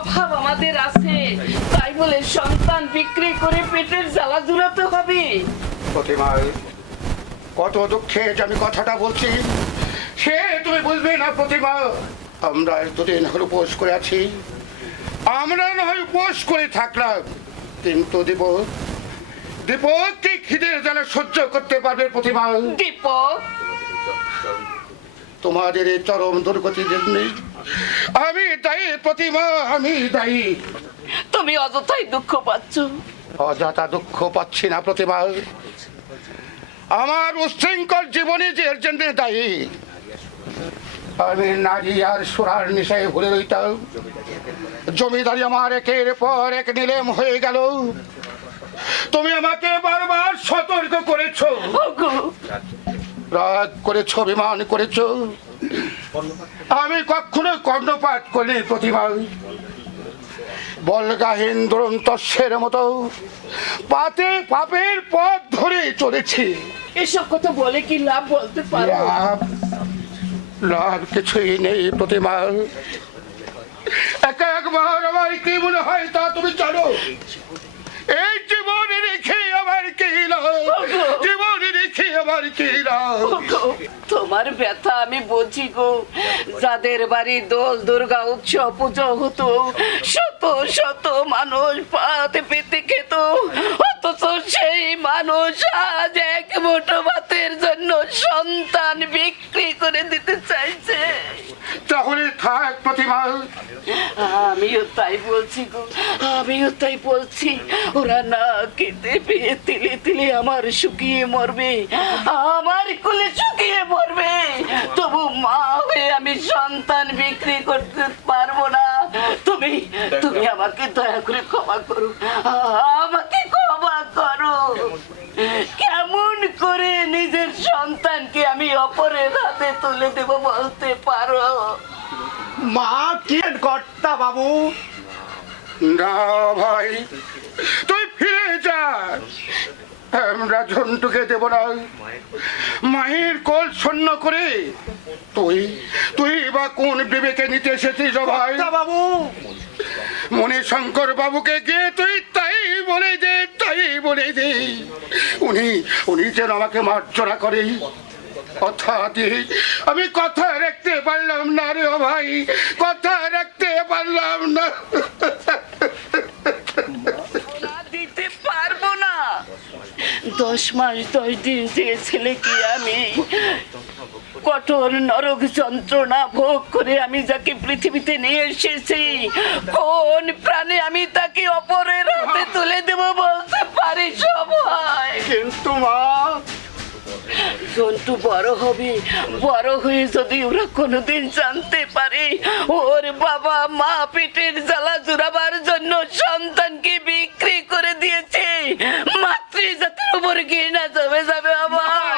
অভাব আমাদের আছে। তাই বলে সন্তান বিক্রি করে পেটের জ্বালা জুড়াতে হবে। কত দুঃখে যে আমি কথাটা বলছি। সে তুমি বুঝবে না প্রতিমা আমরা এতদিন হলো উপোস করে আছি। আমরা না হয় উপোস করে থাকলাম কিন্তু দিব দীপক কি খিদের জ্বালা সহ্য করতে পারবে প্রতিমা? দীপক? তোমাদের এই চরম দুর্গতির জন্য আমি দায়ী প্রতিমা আমি দায়ী। তুমি অযথাই দুঃখ পাচ্ছ। অযথা দুঃখ পাচ্ছি না প্রতিমা। আমার উশৃঙ্খল জীবনে যে এর জন্য দায়ী। আমি নারী আর সুরার নিশায় ভুলে রইতাম। জমিদারি আমার একের পর এক নিলেম হয়ে গেল। তুমি আমাকে বারবার সতর্ক করেছ। রাগ করেছ অভিমান করেছ। আমি কখনো কর্ণপাত করিনি প্রতিভা বলগাহীন দুরন্তস্যের মতো। পাতে পাপের পথ ধরে চলেছি। এসব কথা বলে কি লাভ বলতে পারো? লাভ লাভ কিছুই নেই প্রতিমা এক একবার আমার কি মনে হয় তা তুমি জানো? এই জীবনে রেখে আমার কি লাভ? জীবনে রেখে আমার কি তোমার ব্যথা আমি বুঝি গো। যাদের বাড়ি দোল, দুর্গা উৎসব, পুজো হতো, শত শত মানুষ পাতে পেতে খেত। অথচ সেই মানুষ আজ এক মুঠো ভাতের জন্য সন্তান বিক্রি করে দিতে চাইছে। তাহলে থাক প্রতিমা আমিও তাই বলছি গো আমিও তাই বলছি। ওরা না পেয়ে তিলে তিলে আমার শুকিয়ে মরবে। আমার কোলে শুকিয়ে মরবে। তবু মা হয়ে আমি সন্তান বিক্রি করতে পারব না। তুমি তুমি আমাকে দয়া করে ক্ষমা করো। আমাকে ক্ষমা করো। কেমন করে নিজের সন্তানকে আমি অপরের হাতে তুলে দেব বলতে পারো। মা কি কর্তা বাবু? না ভাই তুই ফিরে যা। আমরা ঝন্টুকে দেব না। মায়ের কোল শূন্য করে। তুই তুই বা কোন বিবেকে নিতে এসেছিস ভাই? বাবু? মনে শঙ্কর বাবুকে গিয়ে তুই তাই বলে দে, তাই বলে দে। উনি উনি যেন আমাকে মার্জনা করে কথা দিয়ে আমি কথা রাখতে পারলাম না রে ভাই, কথা রাখতে পারলাম না। না দিতে পারব না। দশ মাস দশ দিন যে ছেলেকে আমি কঠোর নরক যন্ত্রণা ভোগ করে আমি যাকে পৃথিবীতে নিয়ে এসেছি কোন প্রাণে আমি তাকে অপরের হাতে তুলে দেব বলতে পারি সবাই। কিন্তু মা। জন্টু বড় হবে বড় হয়ে যদি ওরা কোনোদিন জানতে পারে ওর বাবা মা পেটের জ্বালা জুড়াবার জন্য সন্তানকে বিক্রি করে দিয়েছে মাতৃজাতির উপর ঘৃণা জমে যাবে আমার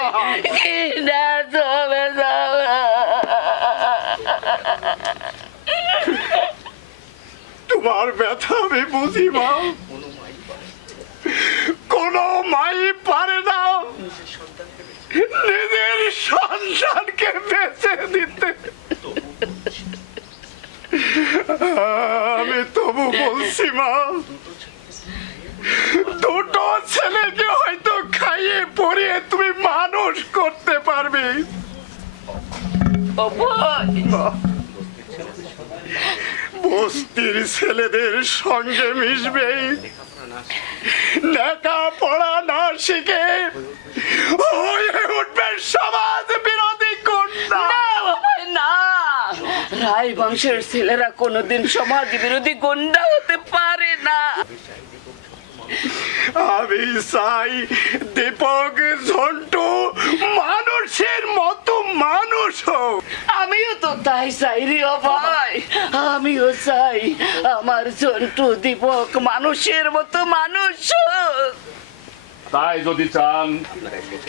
ঘৃণা জমে যাবে তোমার ব্যথা আমি বুঝি, মা। কোন মাই পারে না। নিজের সন্তানকে বেঁচে দিতে। আমি তবু বলছি, মা, দুটো ছেলেকে হয়তো খাইয়ে পরিয়ে তুমি মানুষ করতে পারবে। বস্তির ছেলেদের সঙ্গে মিশবে। লেখাপড়া না শিখে হয়ে উঠবে সমাজ বিরোধী কন্যা। না রায় বংশের ছেলেরা কোনোদিন সমাজ বিরোধী গন্ডা হতে পারে না। আমি চাই দীপক ঝন্টু মানুষের মতো মানুষ হোক। আমিও তো তাই চাই রে ভাই। আমিও চাই আমার জন্টু দীপক মানুষের মতো মানুষ হোক। তাই যদি চান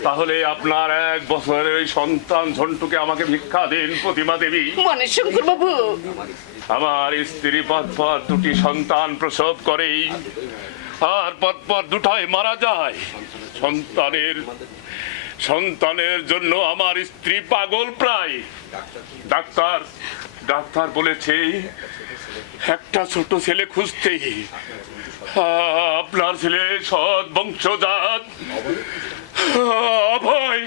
তাহলে আপনার এক বছরের ওই সন্তান ঝন্টুকে আমাকে ভিক্ষা দিন প্রতিমা দেবী। মানে শঙ্কর বাবু। আমার স্ত্রী পদ পর দুটি সন্তান প্রসব করেই আর পদ পর দুটাই মারা যায়। সন্তানের সন্তানের জন্য আমার স্ত্রী পাগল প্রায়। ডাক্তার ডাক্তার বলেছে, একটা ছোট ছেলে খুঁজতেই আপনার ছেলে সৎ বংশজাত। অভয়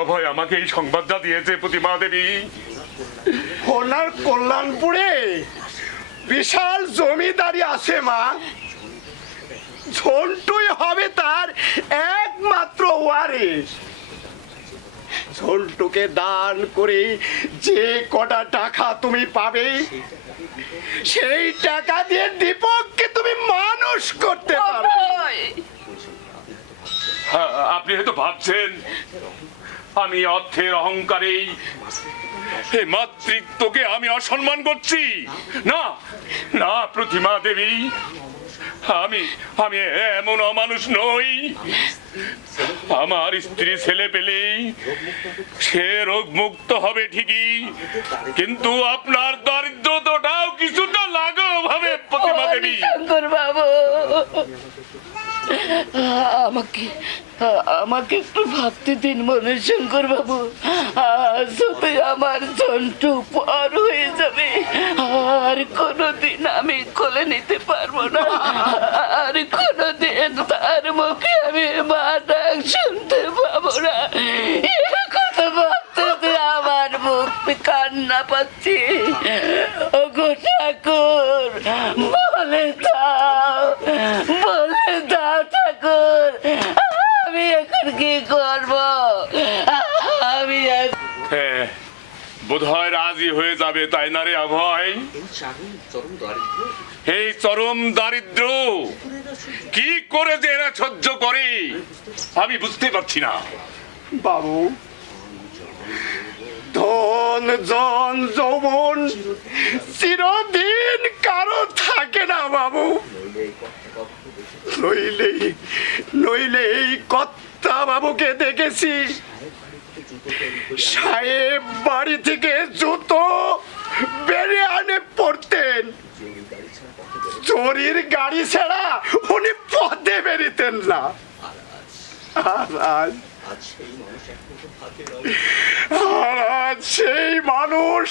অভয় আমাকে এই সংবাদটা দিয়েছে প্রতিমা দেবী। ওনার কল্যাণপুরে বিশাল জমিদারি আছে, মা। ঝন্টুই হবে তার একমাত্র ওয়ারিস ঝন্টুকে দান করে যে কটা টাকা তুমি পাবে সেই টাকা দিয়ে দীপককে তুমি মানুষ করতে পারবে। হ্যাঁ, আপনি হয়তো ভাবছেন আমি অর্থের অহংকারে এই মাতৃত্বকে আমি অসম্মান করছি। না না প্রতিমা দেবী আমি আমি এমন অমানুষ নই। আমার স্ত্রী ছেলে পেলেই সে রোগ মুক্ত হবে ঠিকই, কিন্তু আপনার দরিদ্রতাটাও কিছুটা লাগো ভাবে প্রতিমা দেবী। শঙ্কর বাবু। আমাকে আমাকে একটু ভাবতে দিন মনে শঙ্কর বাবু শুধু আমার জন্টু পার হয়ে যাবে। আর কোনোদিন আমি কোলে নিতে পারব না। আর কোনোদিন তার মুখে আমি মা ডাক শুনতে যাবে তাই না রে অভয় এই চরম দারিদ্র কি করে যে এরা সহ্য করে? আমি বুঝতে পারছি না। বাবু ধন জন যৌবন চিরদিন কারও থাকে না বাবু। নইলে নইলে এই কর্তা বাবুকে দেখেছি। সাহেব, বাড়ি থেকে জুতো বেড়ে আনে পড়তেন। চোরির গাড়ি ছাড়া উনি পথে বেরিতেন না। আজ সেই মানুষ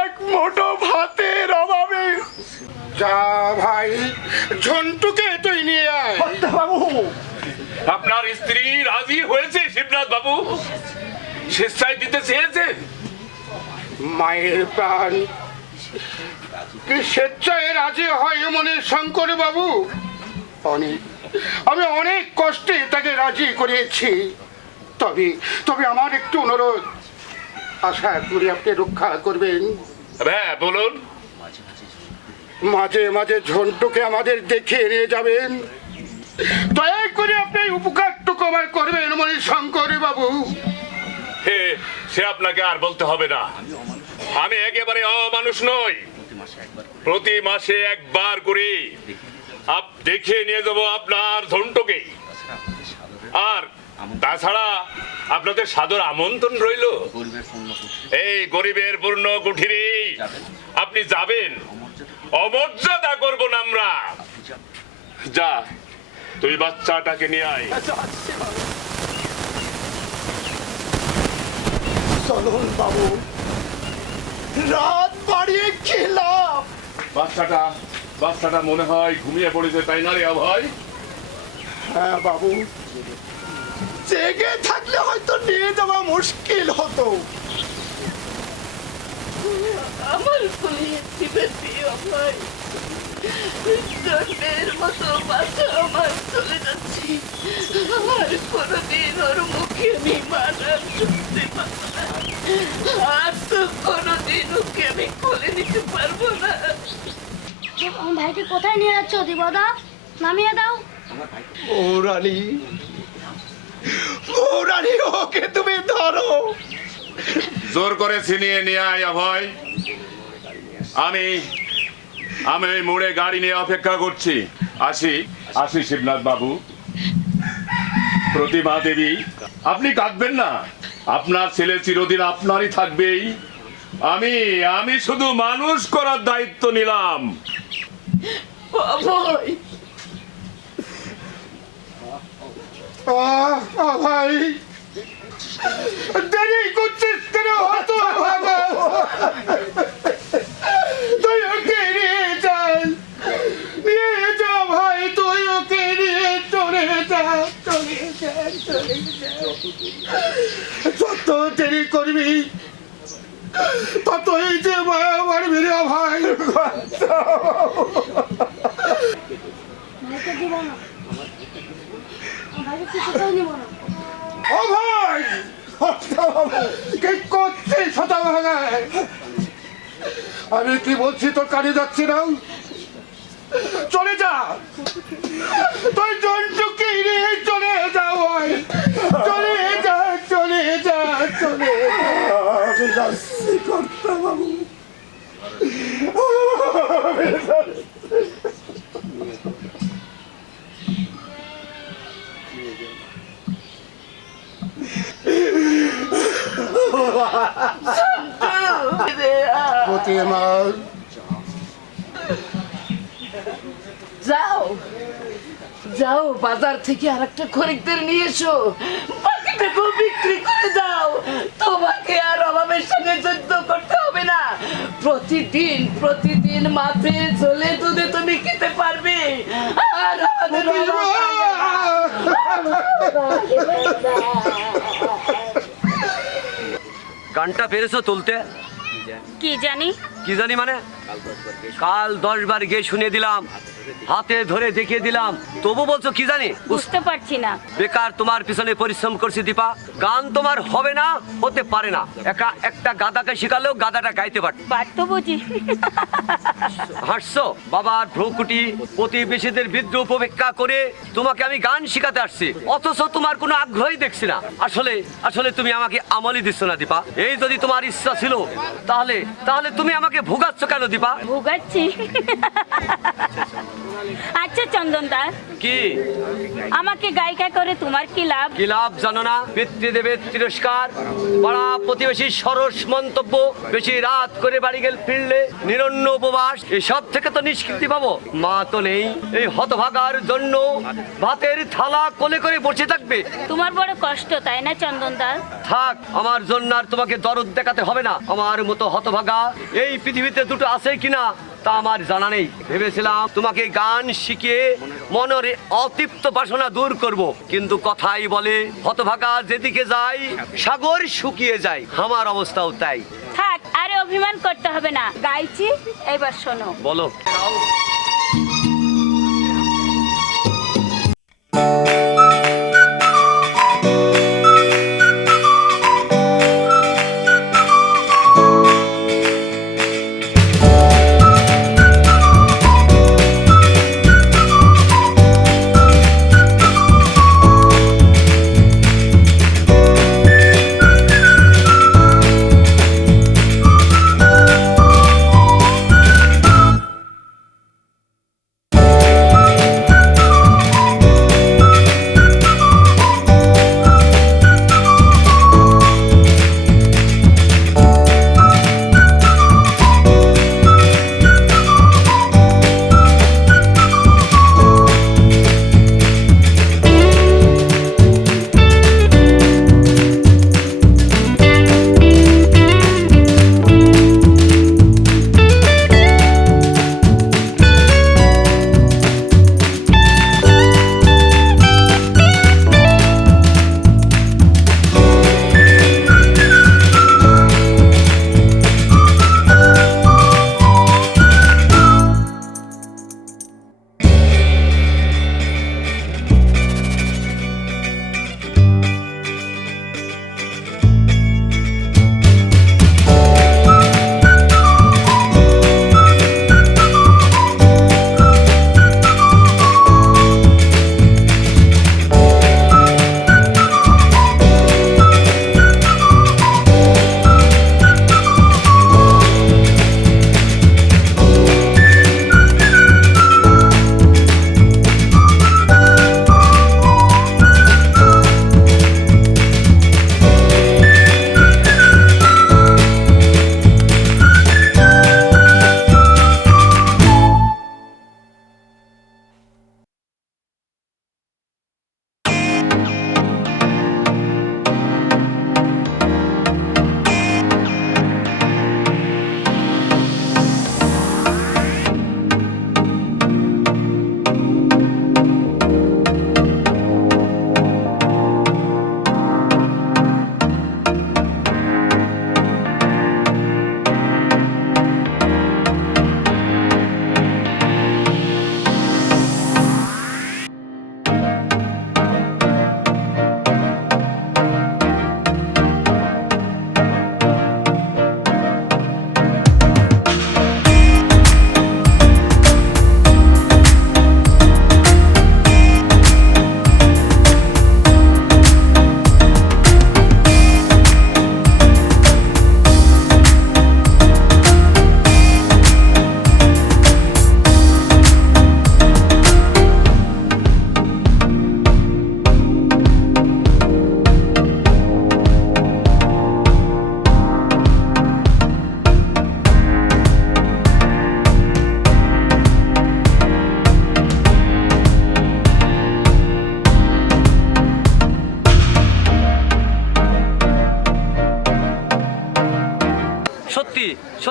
এক মোটো ভাতের অভাবে। যা ভাই, ঝন্টুকে তুই নিয়ে আয়। বাবু। আপনার স্ত্রী রাজি হয়েছে শিবনাথ বাবু? স্বেচ্ছায় দিতে চেয়েছে? মায়ের প্রাণ কি স্বেচ্ছায় রাজি হয় মনে শঙ্কর বাবু? অনেক আমি অনেক কষ্টে তাকে রাজি করিয়েছি। তবে তবে আমার একটু অনুরোধ। আশা করি আপনি রক্ষা করবেন। হ্যাঁ বলুন। মাঝে মাঝে ঝন্টুকে আমাদের দেখে নিয়ে যাবেন। দয়া করে আপনি এই উপকারটুকু আমার করবেন মনে শঙ্কর বাবু। হে, সে আপনাকে আর বলতে হবে না। আমি একেবারে অমানুষ নই। প্রতি মাসে একবার করে আপ, দেখে নিয়ে যাব আপনার ধনটকে। আর তাছাড়া আপনাদের সাদর আমন্ত্রণ রইল। এই গরিবের পূর্ণ কুঠিরে আপনি যাবেন। অমর্যাদা করব না আমরা। যা তুই বাচ্চাটাকে নিয়ে আয়। চলুন বাবু রাত বাড়িয়ে খেলাম। বাচ্চাটা বাচ্চাটা মনে হয় ঘুমিয়ে পড়েছে তাই না রে অভয় হ্যাঁ বাবু জেগে থাকলে হয়তো নিয়ে যাওয়া মুশকিল হতো। আমার কোলে দিবে দিও ভাই জন্মের মতো বাচ্চা আমার চলে যাচ্ছি আর কোনোদিন ওর মুখে আমি মানা শুনতে পাবো না আর তো কোনোদিন ওকে আমি কোলে নিতে পারব না আমার ভাইকে কোথায় নিয়ে যাচ্ছ দিবদা? নামিয়ে দাও। ও রানী ও রানী ওকে তুমি ধরো। জোর করে ছিনিয়ে নিয়ে আয় অভয়। আমি আমি ওই মোড়ে গাড়ি নিয়ে অপেক্ষা করছি। আসি আসি শিবনাথ বাবু। প্রতিমা দেবী আপনি কাঁদবেন না। আপনার ছেলে চিরদিন আপনারই থাকবেই। আমি আমি শুধু মানুষ করার দায়িত্ব নিলাম। ভাই দেরি করছিস কেন হত ভাগা তুই ওকে নিয়ে যাই নিয়ে যা ভাই তুই ওকে নিয়ে চলে যা চলে যা চলে যা যত দেরি করবি ততই যে মায়া মারবি রে ভাই ভাইকে দিব না ভাইকে কিছুতেই নিব না ও ভাই কি করছিস শতা ভাগায় আমি কি বলছি, তোর কানে যাচ্ছি না? চলে যা। তুই জন্তুকে নিয়ে চলে যা চলে যা চলে যা, চলে যাচ্ছি, কর্তা বাবু। যাও যাও, বাজার থেকে আর একটা খরিদ্দের নিয়ে এসো। বাকিটাকে বিক্রি করে দাও। তোমাকে আর অভাবের সঙ্গে যুদ্ধ করতে হবে না। প্রতিদিন প্রতিদিন মাপে চলে দুধে তুমি খেতে পারবে। আর আমাদের। গানটা পেরেছ তুলতে? কি জানি? কি জানি মানে? কাল দশ বার গিয়ে শুনে দিলাম। হাতে ধরে দেখিয়ে দিলাম। তবু বলছো কি জানি? বুঝতে পারছি না। বেকার তোমার পিছনে পরিশ্রম করছি দীপা। গান তোমার হবে না হতে পারে না। একা একটা গাদাকে শিখালেও গাদাটা গাইতে পারত। পারতো বুঝি। হাসছো? বাবার ভ্রুকুটি প্রতিবেশীদের বিদ্রোহ উপেক্ষা করে তোমাকে আমি গান শিখাতে আসছি। অথচ তোমার কোনো আগ্রহই দেখছি না। আসলে আসলে তুমি আমাকে আমলই দিচ্ছ না দীপা। এই যদি তোমার ইচ্ছা ছিল তাহলে তাহলে তুমি আমাকে ভোগাচ্ছ কেন দীপা? ভোগাচ্ছি। আচ্ছা চন্দন দাস কি? আমাকে গায়িকা করে তোমার কি লাভ? কি লাভ জানো না? পিতৃদেবের তিরস্কার। পাড়া প্রতিবেশী সরস মন্তব্য বেশি রাত করে বাড়ি গেল ফিরলে নিরন্ন উপবাস। এসব থেকে তো নিষ্কৃতি পাবো। মা তো নেই। এই হতভাগার জন্য ভাতের থালা কোলে করে বসে থাকবে। তোমার বড় কষ্ট তাই না চন্দন দাস থাক আমার জন্য আর তোমাকে দরদ দেখাতে হবে না। আমার মতো হতভাগা এই পৃথিবীতে দুটো আছে কিনা? তা আমার জানা নেই। ভেবেছিলাম তোমাকে গান শিখে মনের অতৃপ্ত বাসনা দূর করব। কিন্তু কথাই বলে হতভাগা যেদিকে যাই সাগর শুকিয়ে যায়। আমার অবস্থাও তাই। থাক আরে অভিমান করতে হবে না। গাইছি এবার শোনো। বলো।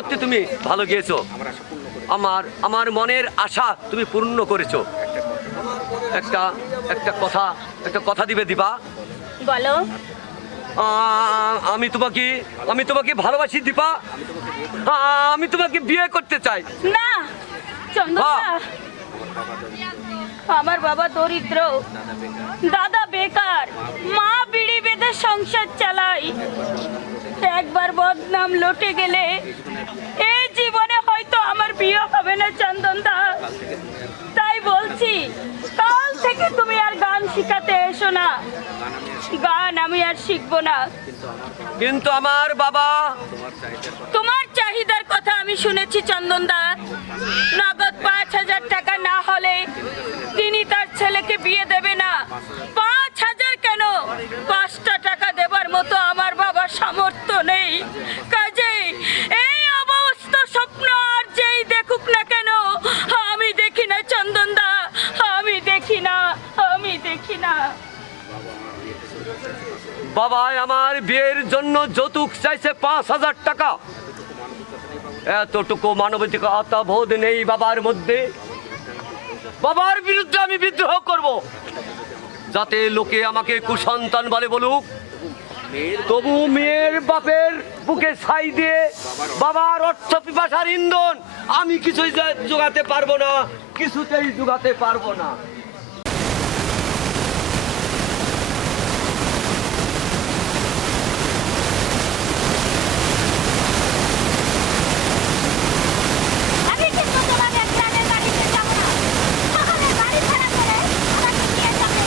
তুমি ভালো গিয়েছো। আমার আমার মনের আশা তুমি পূর্ণ করেছ। একটা একটা কথা একটা কথা দিবে দিবা। বলো। আমি তোমাকে আমি তোমাকে ভালোবাসি দীপা। আমি তোমাকে বিয়ে করতে চাই। না চন্দনা আমার বাবা দরিদ্র। দাদা বেকার। মা বেঁধে সংসার চালাই। একবার বদনাম লটে গেলে এই জীবনে হয়তো আমার বিয়ে হবে না চন্দনদা তাই বলছি কাল থেকে তুমি আর গান শিখাতে এসো না। গান আমি আর শিখব না। কিন্তু আমার বাবা তোমার চাহিদার কথা আমি শুনেছি চন্দন দা। নগদ পাঁচ হাজার টাকা না হলে তিনি তার ছেলেকে বিয়ে দেবে না। কেন? পাঁচটা টাকা দেবার মতো আমার বাবার সামর্থ্য নেই। কাজে এই অবস্থা স্বপ্ন আর যেই দেখুক না কেন, আমি দেখি না চন্দনদা আমি দেখি না, আমি দেখি না। বাবা আমার বিয়ের জন্য যৌতুক চাইছে পাঁচ হাজার টাকা। এতটুকু মানবাধিকতা বোধ নেই বাবার মধ্যে। বাবার বিরুদ্ধে আমি বিদ্রোহ করব। যাতে লোকে আমাকে কুসন্তান বলে বলুক। তবু মেয়ের বাপের বুকে ছাই দিয়ে বাবার অর্থ পিপাসার ইন্ধন আমি কিছুই যোগাতে পারব না, কিছুতেই যোগাতে পারব না আমি কিন্তু তোমাদের গ্রামের বাড়িতে যাব না সকালে গাড়ি ভাড়া করে আমাকে নিয়ে যাবে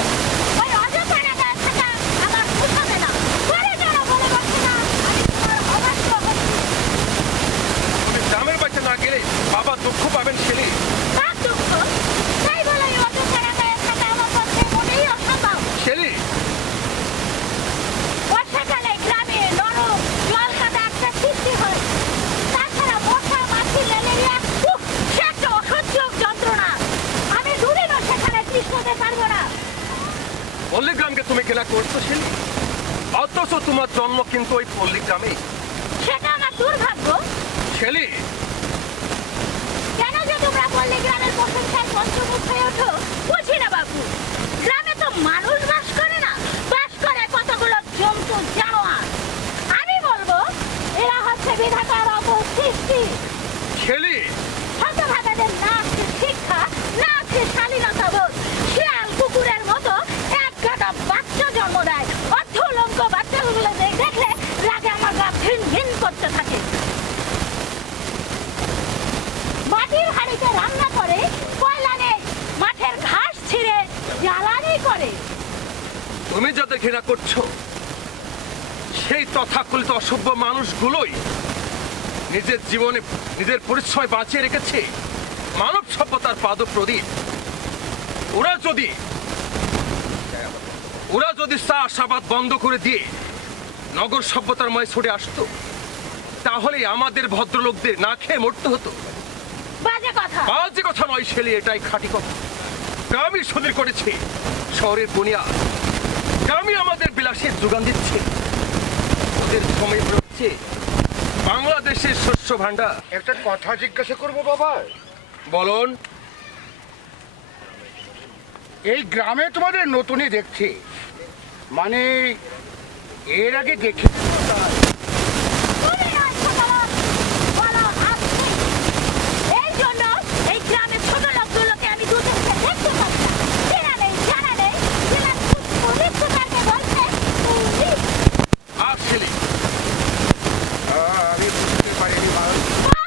ওই অযথা টাকা থাকা আমার পোষাবে না পরে যারা বলে বসে না আমি তোমার অবাধ্য হচ্ছি তুমি গ্রামের বাড়িতে না গেলে বাবা দুঃখ পাবেন ছেলে তার দুঃখ তাই বলে এই অযথা টাকায় থাকা আমার পক্ষে মোটেই অসম্ভব ছেলে বর্ষাকালে গ্রামে নরম জল কাদা একটা সৃষ্টি হয় তাছাড়া মশা মাছি ম্যালেরিয়া উফ সে একটা অসহ্য যন্ত্রণা আমি দুদিনও সেখানে তিষ্ঠতে পারব না পল্লীগ্রামকে তুমি কেনা করছ ছেলে অথচ তোমার জন্ম কিন্তু ওই পল্লীগ্রামে সেটা আমার দুর্ভাগ্য ছেলে কেন যে তোমরা বললে গ্রামের প্রশংসায় পঞ্চমুখ হয়ে ওঠো বুঝি না বাবু গ্রামে তো মানুষ বাস করে না বাস করে কতগুলো জন্তু জানোয়ার আমি বলব এরা হচ্ছে বিধাতার অপসৃষ্টি ছেলে হতভাগাদের না আছে শিক্ষা না আছে শালীনতা বোধ শিয়াল কুকুরের মতো এক গাদা বাচ্চা জন্ম দেয় অর্ধলঙ্ক বাচ্চাগুলো দে- দেখলে রাগে আমার গা ঘিন ঘিন করতে থাকে মাটির হাঁড়িতে রান্না করে কয়লা নেই মাঠের ঘাস ছিঁড়ে জ্বালানি করে তুমি যাদের ঘৃণা করছ সেই তথাকথিত অসভ্য মানুষগুলোই নিজের জীবনে নিজের পরিচয় বাঁচিয়ে রেখেছে মানব সভ্যতার পাদ প্রদীপ ওরা যদি ওরা যদি চা আশাবাদ বন্ধ করে দিয়ে নগর সভ্যতার ময় ছুটে আসতো তাহলে আমাদের ভদ্রলোকদের না খেয়ে মরতে হতো। বাজে কথা। বাজে কথা নয় ছেলে এটাই খাঁটি কথা। গ্রামই সুদীর করেছি শহরের বুনিয়াদ। গ্রামই আমাদের বিলাসের যোগান দিচ্ছে। ওদের সময় হচ্ছে বাংলাদেশের শস্য ভাণ্ডার। একটা কথা জিজ্ঞাসা করব বাবা। বলুন। এই গ্রামে তোমাদের নতুনই দেখছি। মানে এর আগে দেখি তুমি নয় ছোট লোক, বলো আপনি। এই জন্য এই গ্রামের ছোট লোকগুলোকে আমি দু চোখে দেখতে পাচ্ছি না। চেনা নেই, জানা নেই, জেলা পুলিশ সুপারকে বলছে, পুলিশ। আর ছেলে আমি বুঝতে পারিনি মা মা,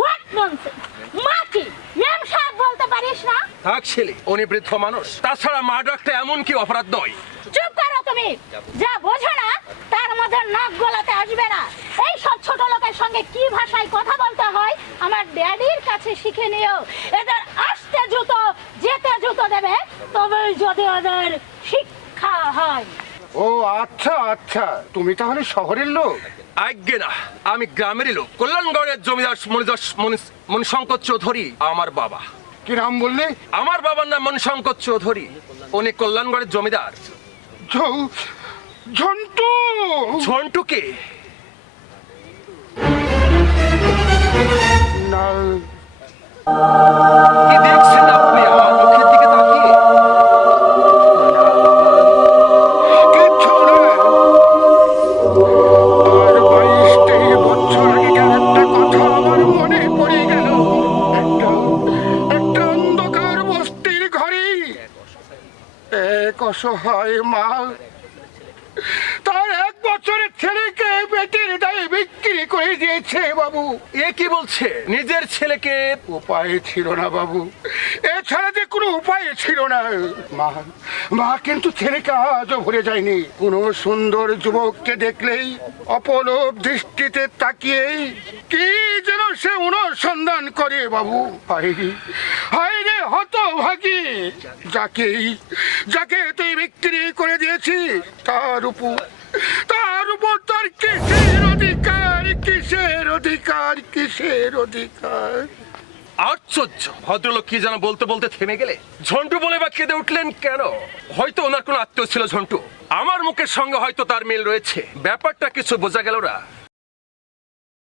what nonsense? মা কি? ম্যাম সাহেব বলতে পারিস না? থাক ছেলে উনি বৃদ্ধ মানুষ। তাছাড়া মা ডাকতে এমন কি অপরাধ নয়? চুপ করো তুমি। যা বোঝো না তার মধ্যে নাক গলাতে আসবে না। এই সব ছোট লোকের সঙ্গে কি ভাষায় কথা বলতে হয় আমার ড্যাডির কাছে শিখে নিও। এদের আসতে জুতো যেতে জুতো দেবে তবে যদি ওদের শিক্ষা হয়। ও আচ্ছা আচ্ছা। তুমি তাহলে শহরের লোক? আজ্ঞে না আমি গ্রামেরই লোক। কল্যাণগড়ের জমিদার মণিদাস মণি- মণিশঙ্কর চৌধুরী আমার বাবা। কি নাম বললে? আমার বাবার নাম মনশঙ্কর চৌধুরী। উনি কল্যাণগড়ের জমিদার। ঝন্টু! ঝন্টু ঝন্টুকে না কি দেখছেন আপনি? দিয়েছে বাবু? এ কি বলছে? নিজের ছেলেকে উপায় ছিল না, বাবু। এছাড়া যে কোনো উপায় ছিল না। মা মা কিন্তু ছেলেকে আজও ভরে যায়নি। কোনো সুন্দর যুবককে দেখলেই অপলোপ দৃষ্টিতে তাকিয়েই কি যেন সে অনুসন্ধান করে, বাবু? হায় রে হত ভাগি যাকে যাকে তুই বিক্রি করে দিয়েছিস, তার উপর তার উপর তার কিসের অধিকার? কিসের অধিকার? কিসের অধিকার? আশ্চর্য! ভদ্রলোক কি যেন বলতে বলতে থেমে গেলে? ঝন্টু বলে বা কেঁদে উঠলেন কেন? হয়তো ওনার কোনো আত্মীয় ছিল ঝন্টু। আমার মুখের সঙ্গে হয়তো তার মিল রয়েছে। ব্যাপারটা কিছু বোঝা গেল না